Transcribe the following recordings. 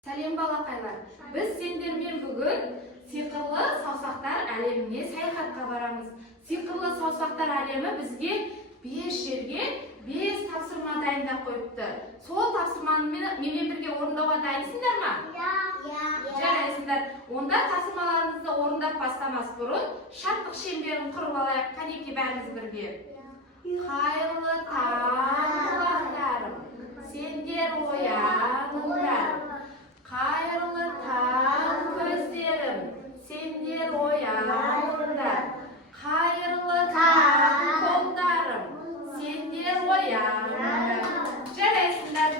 Сәлем балақайлар. Біз сендермен бүгін сиқырлы саусақтар әлеміне саяхатқа барамыз. Сиқырлы саусақтар әлемі бізге 5 жерге 5 тапсырма дайындап қойыпты. Сол тапсырманы менімен бірге орындауға дайынсыңдар ма? Жарайсыңдар. Онда тапсырмаларыңызды орындап бастамас бұрын шаттық шеңберін құрып алайық. Қанекей бәріміз бірге. Қайырлы таң құлақтарым, сендер ояныңдар. Қайырлы таң көздерім, сендер ояныңдар. Қайырлы таң қолдарым, сендер ояныңдар. Жарайсыңдар.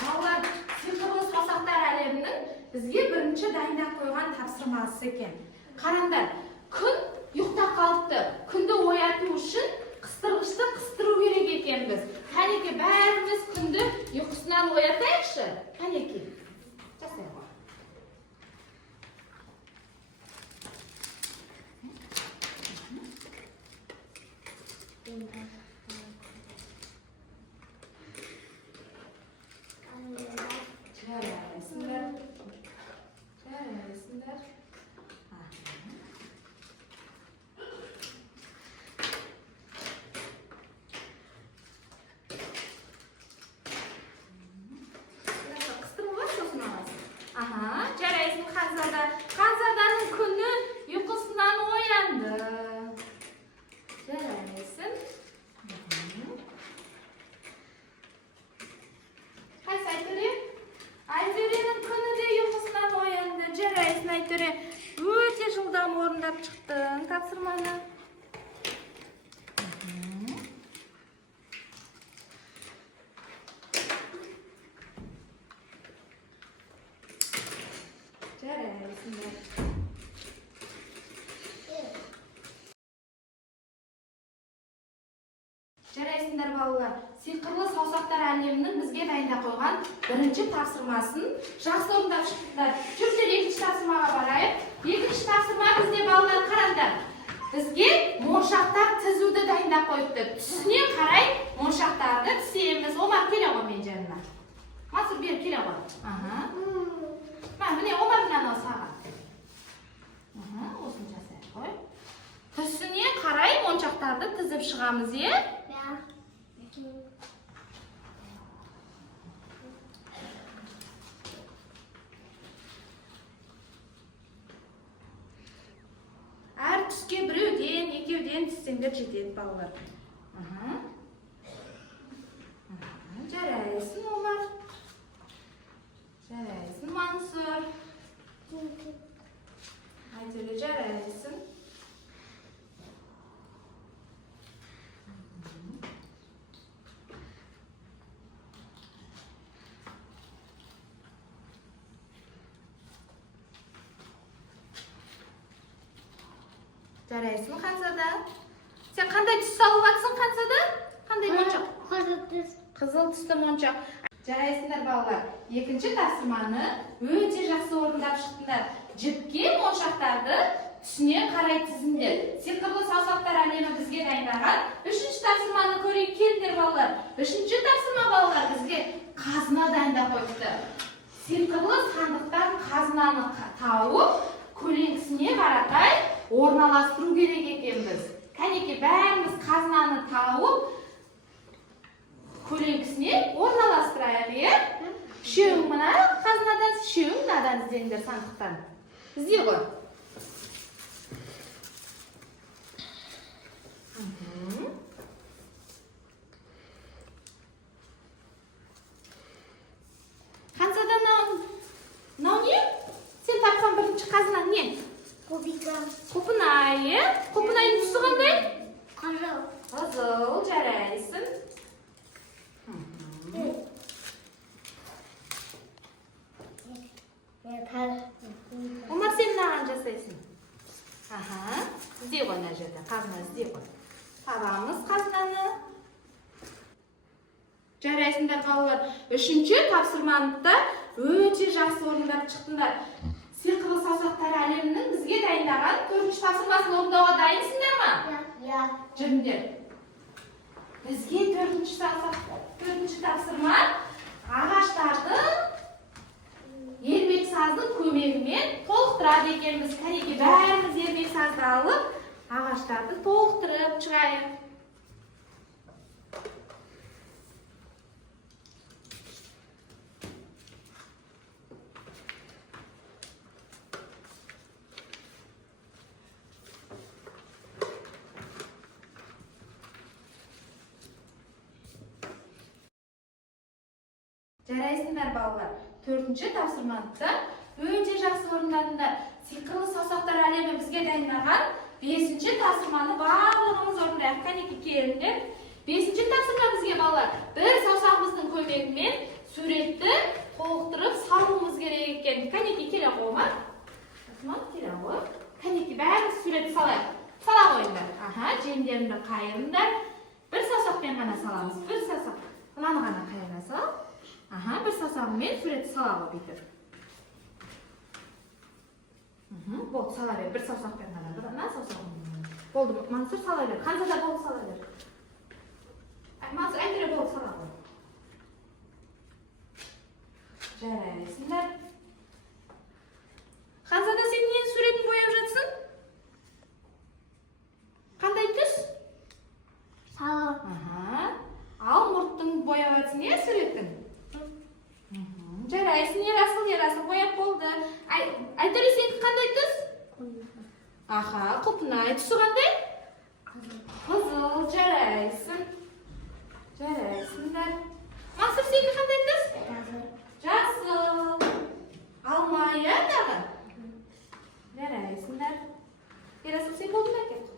Балалар, сиқырлы саусақтар әлемінің бізге бірінші дайындап қойған тапсырмасы екен. Қараңдар, күн ұйықтап қалыпты. Күнді ояту үшін қыстырғышты қыстыру керек екенбіз. Қанекей бәріміз күнді ұйқысынан оятайықшы. Қанекей. Жасайық. Жарайсыңдар. Жарайсыңдар. Жарайсың Ханзада. Ханзаданың күні ұйқысынан оянды. Жарайсың. Қайсы Айтөре? Айтөренің күні де ұйқысынан оянды. Жарайсың Айтөре. Өте жылдам орындап шықтың тапсырманы. Жарайсыңдар. Жарайсыңдар балалар. Сиқырлы саусақтар әлемінің бізге дайындап қойған бірінші тапсырмасын жақсы орындап шықтыңдар. Жүрдер екінші тапсырмаға барайық. Екінші тапсырма бізде балалар қараңдар. Бізге моншақтар тізуді дайындап қойыпты. Түсіне қарай моншақтарды тіземіз. Омар келе ғой мен жанына. Масыр бер келе ғой. Міне Омардың анау саған. Осыны жасайық қой. Түсіне қарай моншақтарды тізіп шығамыз, е? Әр түске біреуден, екеуден тізсеңдер жетеді балалар. Жарайсың Омар. Жарайсың Мансұр. Айтөре жарайсың. Жарайсың Ханзада. Сен қандай түс салып жатсың Ханзада? Қандай моншақ? Қызыл түс. Қызыл түсті моншақ. Жарайсыңдар балалар. Екінші тапсырманы өте жақсы орындап шықтыңдар. Жіпке моншақтарды түсіне қарай тізіңдер. Сиқырлы саусақтар әлемі бізге дайындаған. Үшінші тапсырманы көрейік, келіңдер балалар. Үшінші тапсырма балалар бізге қазына дайындап қойыпты. Сиқырлы сандықтан қазынаны тауып, көлеңкесіне қаратай орналастыру керек екенбіз. Қанекей бәріміз қазынаны тауып, көлеңкесіне орналастырайық, е? Үшеуің мына қазынадан, үшеуің мынадан іздеңдер сандықтан. Ізде ғой. Ханзада, мынау не? Сен тапқан бірінші қазына не? Құпынай, е? Құпынайдың түсі қандай? Қызыл. Қызыл, жарайсың. Омар, сен мынаған жасайсың. Ізде ғой мына жерде, қазына ізде ғой. Табамыз қазынаны. Жарайсыңдар балалар. Үшінші тапсырманы да өте жақсы орындап шықтыңдар. Сиқырлы саусақтар әлемінің бізге дайындаған төртінші тапсырмасын орындауға дайынсыңдар ма? Жүріңдер. Бізге төртінші тапсырма ағаштарды екенбіз. Кәнекей бәріміз ермек сазды алып, ағаштарды толықтырып шығайық. Жарайсыңдар балалар. 4-ші тапсырманы өте жақсы орындадыңдар. Сиқырлы саусақтар әлемі бізге дайындаған 5-ші тапсырманы барлығымыз орындайық. Кәнекей келіңдер. 5-ші тапсырма бізге балалар. Бір саусағымыздың көмегімен суретті толықтырып салуымыз керек екен. Кәнекей келе қойма. Осман келе қой. Кәнекей бәріміз суретті салайық. Сала қойыңдар. Аха, жеңдерімді қайырыңдар. Бір саусақпен ғана саламыз. Бір саусақ. Мынаны ғана қайыра сал. Аха, бір саусағымен суретті сала ғой бүйтіп. Болды, сала бер. Бір саусақпен ғана. Мына саусағымен. Болды, Мансұр сала бер. Ханзада болды, сала бер. Мансұр әйтеуір болды, сала ғой. Жарайсыңдар. Ханзада, сен ненің суретін бояп жатсың? Қандай түс? Салы. Аха. Ал мұрттың бояп жатсың, е, суреттің? Жарайсың, ерасыл бояп болды. Айтыры, сен қандай түс? Аха, құлпынай. Түсі қандай? Қызыл. Жарайсың. Жарайсыңдар. Мансұр, сен қандай түс? Жасыл. Алмайы дағы? Жарайсыңдар. Ерасыл, сен болдың ба кет?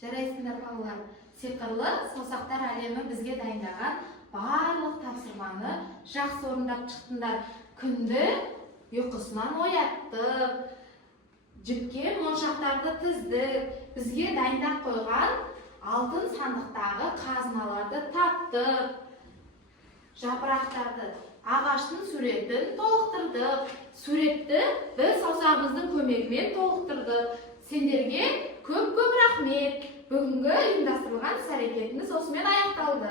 Жарайсыңдар балалар. Сиқырлы саусақтар әлемі бізге дайындаған барлық тапсырманы жақсы орындап шықтыңдар. Күнді ұйқысынан ояттық, жіпке моншақтарды тіздік, бізге дайындап қойған алтын сандықтағы қазыналарды таптық, жапырақтарды, ағаштың суретін толықтырдық, суретті бір саусағымыздың көмегімен толықтырдық. Сендерге көп рахмет. Бүгінгі ұйымдастырылған іс-әрекетіміз осымен аяқталды.